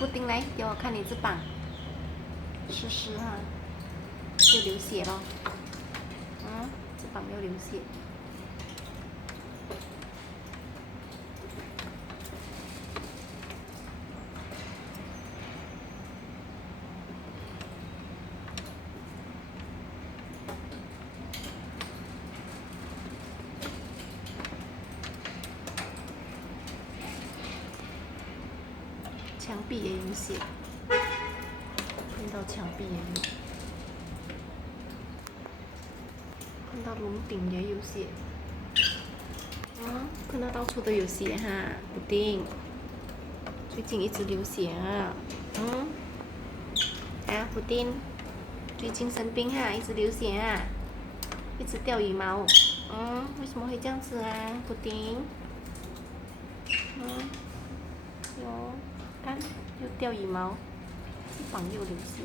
布丁来，给我看你翅膀，湿湿哈，又流血了。翅膀又流血。墙壁也有血，碰到墙壁也有，碰到楼顶也有血，碰到到处都有血哈，布丁，最近一直流血啊，布丁，最近生病哈，一直流血啊，一直掉羽毛，为什么会这样子啊，布丁？看，又掉羽毛，翅膀又流血。